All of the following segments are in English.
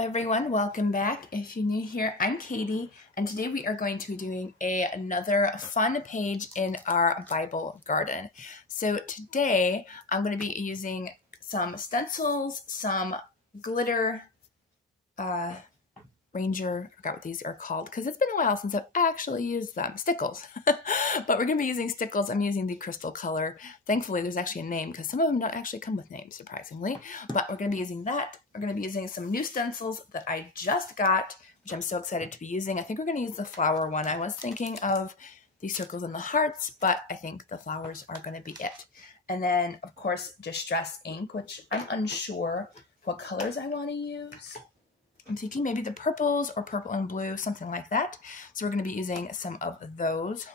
everyone, welcome back. If you're new here, I'm Katie, and today we are going to be doing another fun page in our Bible garden. So today I'm going to be using some stencils, some glitter, Ranger, I forgot what these are called because it's been a while since I've actually used them. Stickles. But we're going to be using stickles. I'm using the crystal color. Thankfully, there's actually a name because some of them don't actually come with names, surprisingly. But we're going to be using that. We're going to be using some new stencils that I just got, which I'm so excited to be using. I think we're going to use the flower one. I was thinking of the circles and the hearts, but I think the flowers are going to be it. And then, of course, Distress ink, which I'm unsure what colors I want to use. I'm thinking maybe the purples or purple and blue, something like that. So we're going to be using some of those.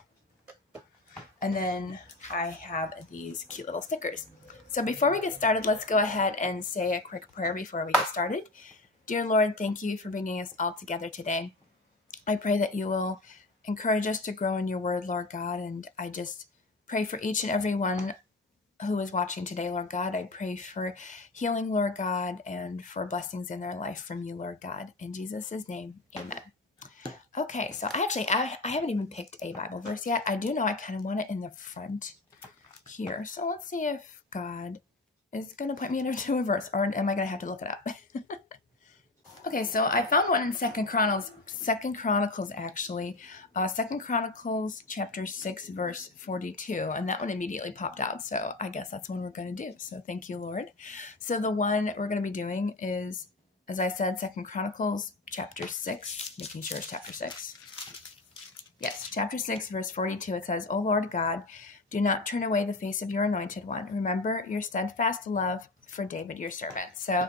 And then I have these cute little stickers. So before we get started, let's go ahead and say a quick prayer before we get started. Dear Lord, thank you for bringing us all together today. I pray that you will encourage us to grow in your word, Lord God. And I just pray for each and every one who is watching today, Lord God. I pray for healing, Lord God, and for blessings in their life from you, Lord God. In Jesus' name, amen. Okay, so I haven't even picked a Bible verse yet. I do know I kind of want it in the front here. So let's see if God is going to point me into a verse, or am I going to have to look it up? Okay, so I found one in Second Chronicles actually. 2 Chronicles chapter 6 verse 42, and that one immediately popped out, so I guess that's one we're going to do. So thank you, Lord. So the one we're going to be doing is, as I said, 2 Chronicles chapter 6, making sure it's chapter 6. Yes, chapter 6 verse 42, it says, O Lord God, do not turn away the face of your anointed one. Remember your steadfast love for David, your servant. So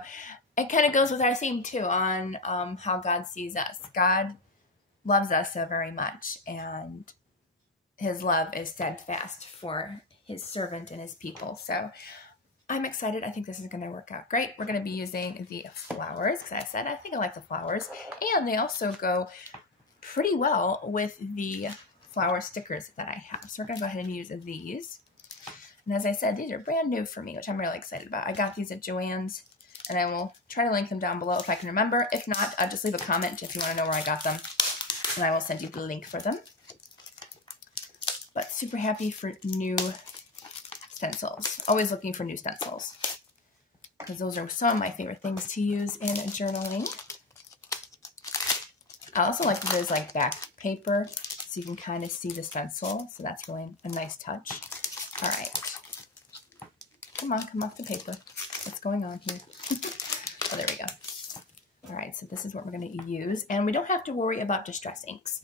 it kind of goes with our theme too on how God sees us. God loves us so very much, and his love is steadfast for his servant and his people. So I'm excited. I think this is going to work out great. We're going to be using the flowers because I said I think I like the flowers, and they also go pretty well with the flower stickers that I have. So we're going to go ahead and use these. And as I said, these are brand new for me, which I'm really excited about. I got these at Joann's, and I will try to link them down below if I can remember. If not, just leave a comment if you want to know where I got them, and I will send you the link for them. But super happy for new stencils. Always looking for new stencils, because those are some of my favorite things to use in journaling. I also like that there's like back paper, so you can kind of see the stencil. So that's really a nice touch. All right. Come on, come off the paper. What's going on here? Oh, there we go. All right, so this is what we're going to use. And we don't have to worry about distress inks,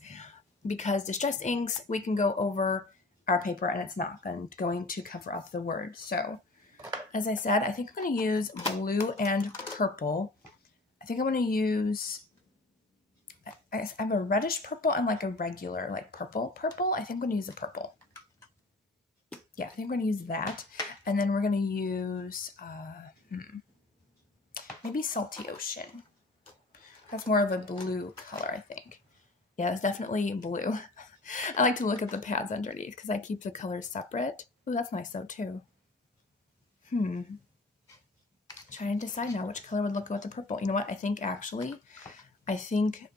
because distress inks, we can go over our paper and it's not going to cover up the word. So as I said, I think I'm going to use blue and purple. I think I'm going to use, I have a reddish purple and like a regular like purple. I think I'm going to use the purple. Yeah, I think we're going to use that. And then we're going to use maybe Salty Ocean. That's more of a blue color, I think. Yeah, it's definitely blue. I like to look at the pads underneath because I keep the colors separate. Oh, that's nice though too. Trying to decide now which color would look good with the purple. You know what? I think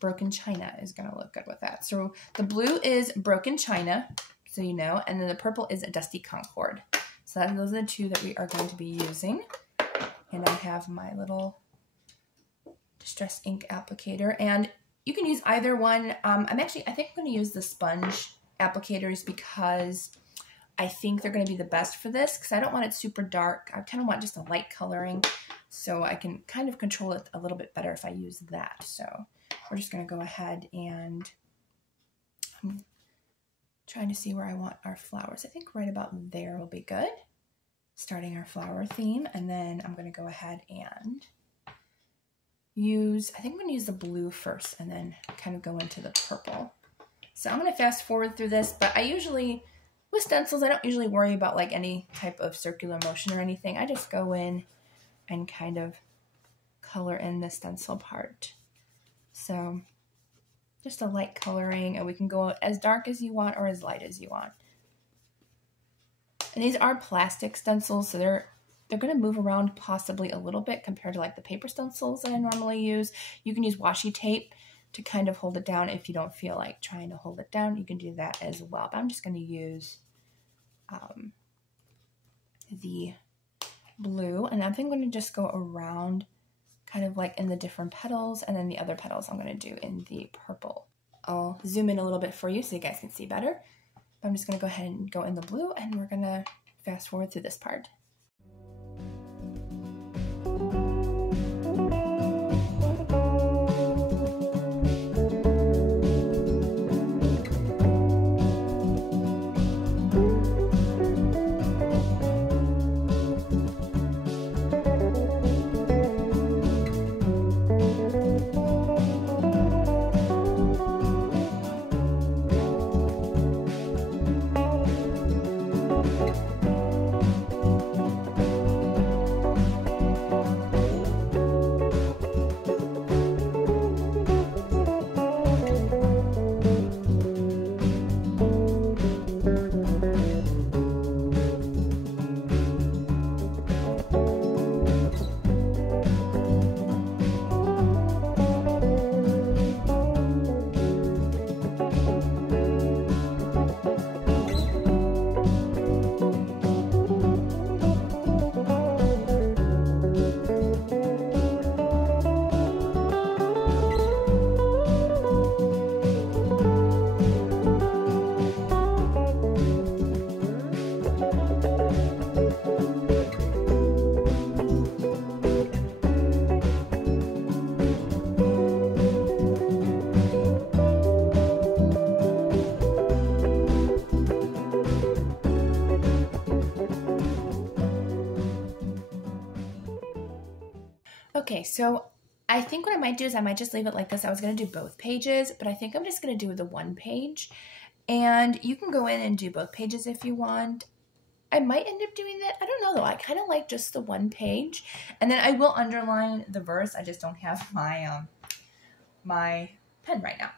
Broken China is going to look good with that. So the blue is Broken China, so you know, and then the purple is a Dusty Concord. So those are the two that we are going to be using. And I have my little Distress ink applicator, and you can use either one. I think I'm going to use the sponge applicators because I think they're going to be the best for this, because I don't want it super dark. I kind of want just a light coloring, so I can kind of control it a little bit better if I use that. So we're just going to go ahead and I'm trying to see where I want our flowers. I think right about there will be good. Starting our flower theme, and then I'm going to go ahead and I think I'm going to use the blue first and then kind of go into the purple. So I'm going to fast forward through this, but with stencils, I don't usually worry about like any type of circular motion or anything. I just go in and kind of color in the stencil part. So just a light coloring, and we can go as dark as you want or as light as you want. And these are plastic stencils, so they're They're going to move around possibly a little bit compared to like the paper stencils that I normally use. You can use washi tape to kind of hold it down. If you don't feel like trying to hold it down, you can do that as well. But I'm just going to use the blue, and I think I'm going to just go around kind of like in the different petals, and then the other petals I'm going to do in the purple. I'll zoom in a little bit for you so you guys can see better. But I'm just going to go ahead and go in the blue, and we're going to fast forward through this part. Okay, so I think what I might do is I might just leave it like this. I was going to do both pages, but I think I'm just going to do the one page. And you can go in and do both pages if you want. I might end up doing that. I don't know though. I kind of like just the one page. And then I will underline the verse. I just don't have my my pen right now.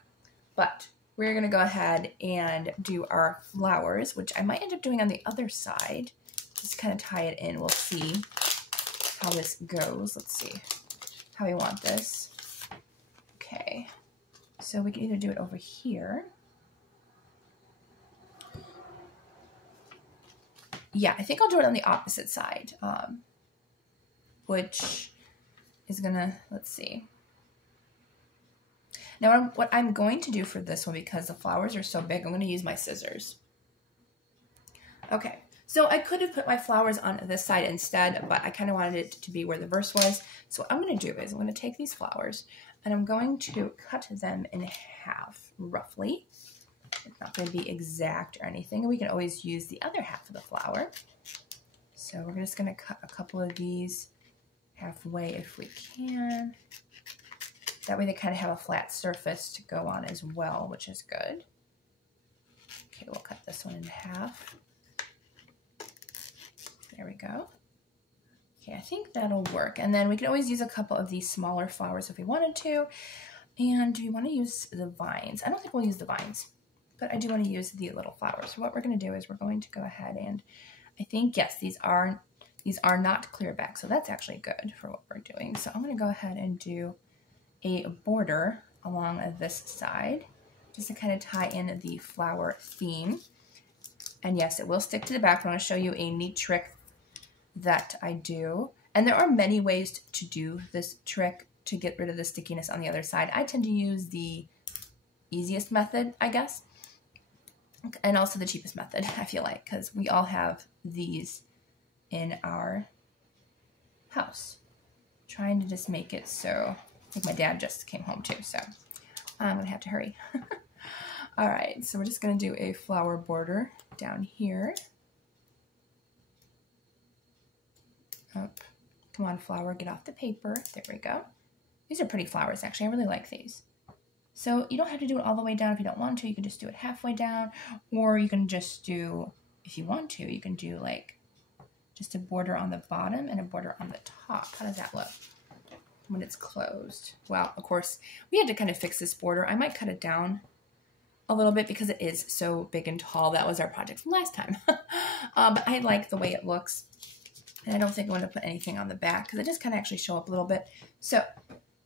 But we're going to go ahead and do our flowers, which I might end up doing on the other side. Just kind of tie it in. We'll see how this goes. Let's see how we want this. Okay, so we can either do it over here. Yeah, I think I'll do it on the opposite side, which is gonna, let's see. Now what I'm going to do for this one, because the flowers are so big, I'm gonna use my scissors. Okay. So I could have put my flowers on this side instead, but I kind of wanted it to be where the verse was. So what I'm going to do is I'm going to take these flowers and I'm going to cut them in half, roughly. It's not going to be exact or anything. We can always use the other half of the flower. So we're just going to cut a couple of these halfway if we can. That way they kind of have a flat surface to go on as well, which is good. Okay, we'll cut this one in half. There we go. Okay, I think that'll work. And then we can always use a couple of these smaller flowers if we wanted to. And do we want to use the vines? I don't think we'll use the vines, but I do want to use the little flowers. So what we're going to do is we're going to go ahead and I think, yes, these are not clear back. So that's actually good for what we're doing. So I'm going to go ahead and do a border along this side just to kind of tie in the flower theme. And yes, it will stick to the back. I want to show you a neat trick that I do. And there are many ways to do this trick to get rid of the stickiness on the other side. I tend to use the easiest method, I guess. And also the cheapest method, I feel like, because we all have these in our house. Trying to just make it so, I think my dad just came home too, so I'm going to have to hurry. All right, so we're just going to do a flower border down here. Up. Come on, flower, get off the paper. There we go. These are pretty flowers, actually. I really like these. So you don't have to do it all the way down if you don't want to. You can just do it halfway down, or you can just do, if you want to, you can do like just a border on the bottom and a border on the top. How does that look when it's closed? Well, of course, we had to kind of fix this border. I might cut it down a little bit because it is so big and tall. That was our project from last time. But I like the way it looks. And I don't think I want to put anything on the back because it just kind of actually show up a little bit. So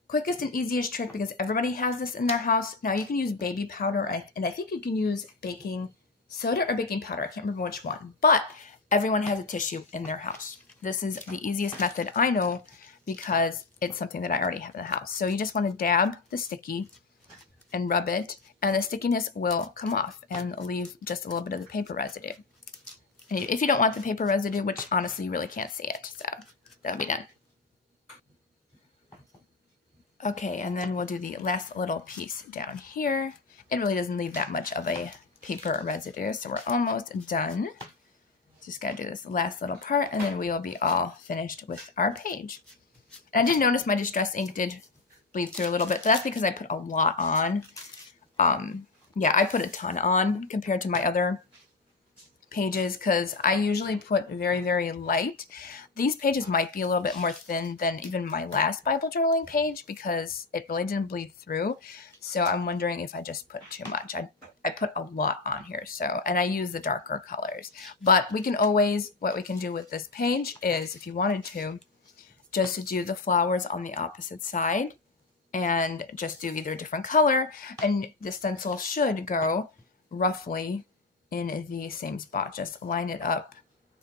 quickest and easiest trick, because everybody has this in their house. Now you can use baby powder, and I think you can use baking soda or baking powder. I can't remember which one, but everyone has a tissue in their house. This is the easiest method I know because it's something that I already have in the house. So you just want to dab the sticky and rub it, and the stickiness will come off and leave just a little bit of the paper residue. And if you don't want the paper residue, which honestly you really can't see it, so that'll be done. Okay, and then we'll do the last little piece down here. It really doesn't leave that much of a paper residue, so we're almost done. Just gotta do this last little part, and then we will be all finished with our page. And I did notice my distress ink did bleed through a little bit, but that's because I put a lot on. Yeah, I put a ton on compared to my other pages because I usually put very, very light. These pages might be a little bit more thin than even my last Bible journaling page because it really didn't bleed through. So I'm wondering if I just put too much. I put a lot on here, so, and I use the darker colors. But we can always, what we can do with this page is, if you wanted to, just to do the flowers on the opposite side and just do either a different color, and the stencil should go roughly in the same spot. Just line it up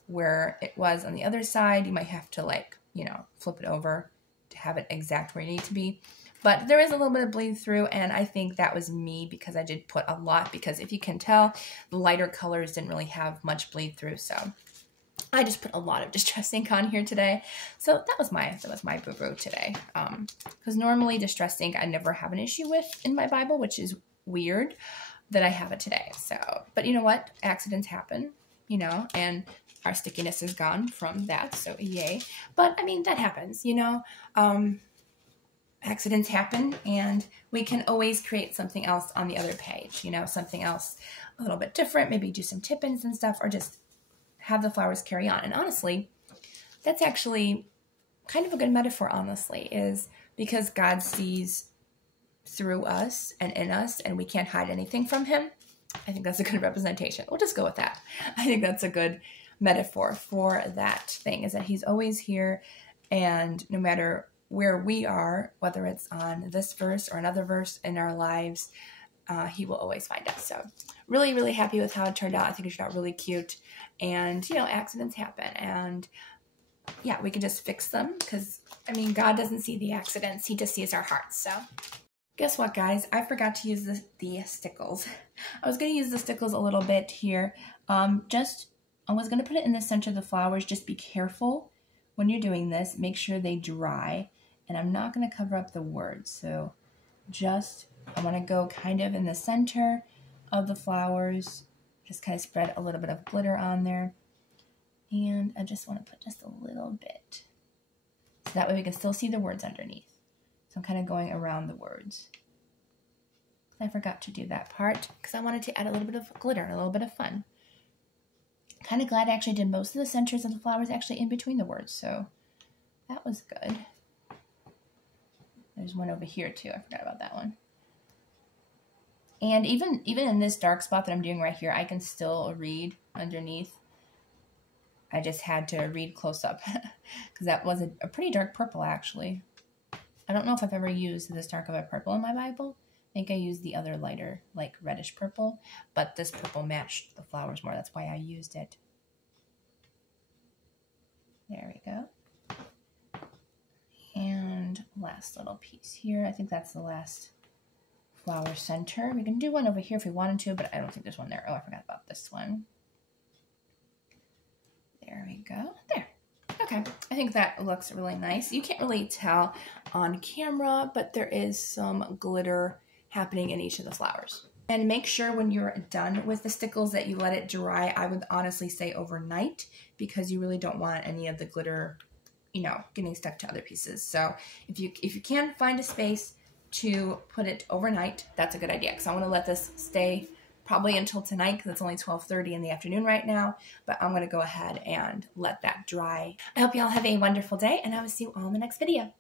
where it was on the other side. You might have to, like, you know, flip it over to have it exact where you need to be. But there is a little bit of bleed through, and I think that was me because I did put a lot, because if you can tell, the lighter colors didn't really have much bleed through, so I just put a lot of distress ink on here today. So that was my boo-boo today. Because normally distress ink I never have an issue with in my Bible, which is weird that I have it today. So, but you know what? Accidents happen, you know, and our stickiness is gone from that, so yay. But I mean, that happens, you know. Accidents happen, and we can always create something else on the other page, you know, something else a little bit different, maybe do some tip-ins and stuff, or just have the flowers carry on. And honestly, that's actually kind of a good metaphor, honestly, is because God sees through us and in us, and we can't hide anything from him. I think that's a good representation. We'll just go with that. I think that's a good metaphor for that thing, is that he's always here, and no matter where we are, whether it's on this verse or another verse in our lives, he will always find us. So really, really happy with how it turned out. I think it turned out really cute. And, you know, accidents happen. And, yeah, we can just fix them because, I mean, God doesn't see the accidents. He just sees our hearts. So guess what, guys? I forgot to use the stickles. I was going to use the stickles a little bit here. I was going to put it in the center of the flowers. Just be careful when you're doing this. Make sure they dry. And I'm not going to cover up the words. So I want to go kind of in the center of the flowers. Just kind of spread a little bit of glitter on there. And I just want to put just a little bit. So that way we can still see the words underneath. So I'm kind of going around the words. I forgot to do that part because I wanted to add a little bit of glitter and a little bit of fun. Kind of glad I actually did most of the centers of the flowers actually in between the words. So that was good. There's one over here too. I forgot about that one. And even in this dark spot that I'm doing right here, I can still read underneath. I just had to read close up because that was a pretty dark purple, actually. I don't know if I've ever used this dark of a purple in my Bible. I think I used the other lighter, like reddish purple, but this purple matched the flowers more. That's why I used it. There we go. And last little piece here. I think that's the last flower center. We can do one over here if we wanted to, but I don't think there's one there. Oh, I forgot about this one. There we go. There. Okay. I think that looks really nice. You can't really tell on camera, but there is some glitter happening in each of the flowers. And make sure when you're done with the stickles that you let it dry. I would honestly say overnight, because you really don't want any of the glitter, you know, getting stuck to other pieces. So if you can find a space to put it overnight, that's a good idea, because I want to let this stay probably until tonight because it's only 12:30 in the afternoon right now, but I'm going to go ahead and let that dry. I hope you all have a wonderful day, and I will see you all in the next video.